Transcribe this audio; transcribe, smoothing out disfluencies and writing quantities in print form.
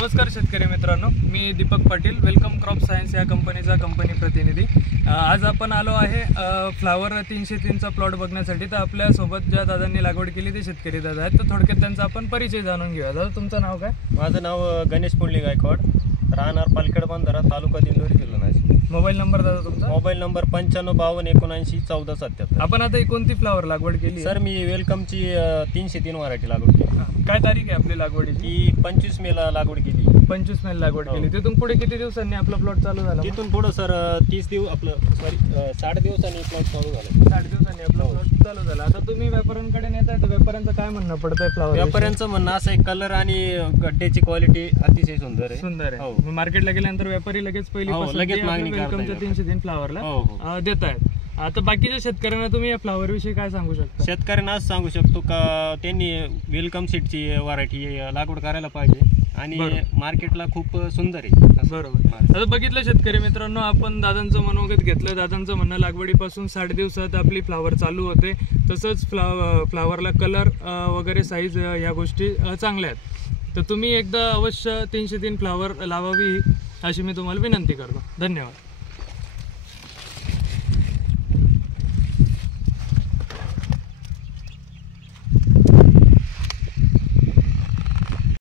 नमस्कार शेतकरी मित्रांनो, मी Deepak Patil, welcome crop science या कंपनीचा कंपनी प्रतिनिधी। आज आपण आलो आहे फ्लावर 303चा प्लॉट बघण्यासाठी। तर आपल्या सोबत ज्या दादांनी लागवड केली ते शेतकरी दादा आहेत, तर थोडक्यात त्यांचा आपण परिचय जाणून घेऊया। दादा, तुमचं नाव काय? माझं नाव गणेश पुंडलिक गायकवाड, राहणार पालखेड बंधारा, तालुका दिंडोरी, जिल्हा नाशिक। मोबाईल नंबर दादा तुमचा? Mobile number 9552791477। आपण आता कोणती फ्लावर लागवड केली? सर, मी वेलकमची 303 व्हरायटी लागवड केली। काय तारीख आहे आपली लागवडीची? ती 25 मेला लागवड केली। 25 मेला लागवड केली। तिथून पुढे किती दिवसांनी आपला प्लॉट चालू झाला? तिथून पुढे सर 30 दिवस आपलं 60 दिवसांनी प्लॉट चालू झाला। 60 दिवसांनी आपला प्लॉट चालू झाला। आता तुम्ही व्यापाऱ्यांकडे नेताय, तर व्यापाऱ्यांचं काय म्हणणं पडतंय फ्लावर? व्यापाऱ्यांचं म्हणणं असं आहे, कलर आणि गड्ड्याची क्वालिटी अतिशय सुंदर आहे। सुंदर आहे। मार्केटला गेल्यानंतर व्यापारी लगेच पहिली लगेच मागणी वेलकमच्या 303 फ्लावरला देत आहेत। आता बाकीच्या शेतकऱ्यांना तुम्ही या फ्लावर विषयी काय सांगू शकता? शेतकऱ्यांना असं सांगू शकतो का त्यांनी वेलकम सीडची व्हरायटी लागवड करायला पाहिजे आणि मार्केटला खूप सुंदर आहे। बरोबर। आता बघितलं शेतकरी मित्रांनो, आपण दादांचं मनोगत घेतलं। दादांचं म्हणणं लागवडीपासून 60 दिवसात आपली फ्लावर चालू होते, तसंच फ्लावरला कलर वगैरे साईज ह्या गोष्टी चांगल्या आहेत। तर तुम्ही एकदा अवश्य 303 फ्लावर लावावी अशी मी तुम्हाला विनंती करतो। धन्यवाद।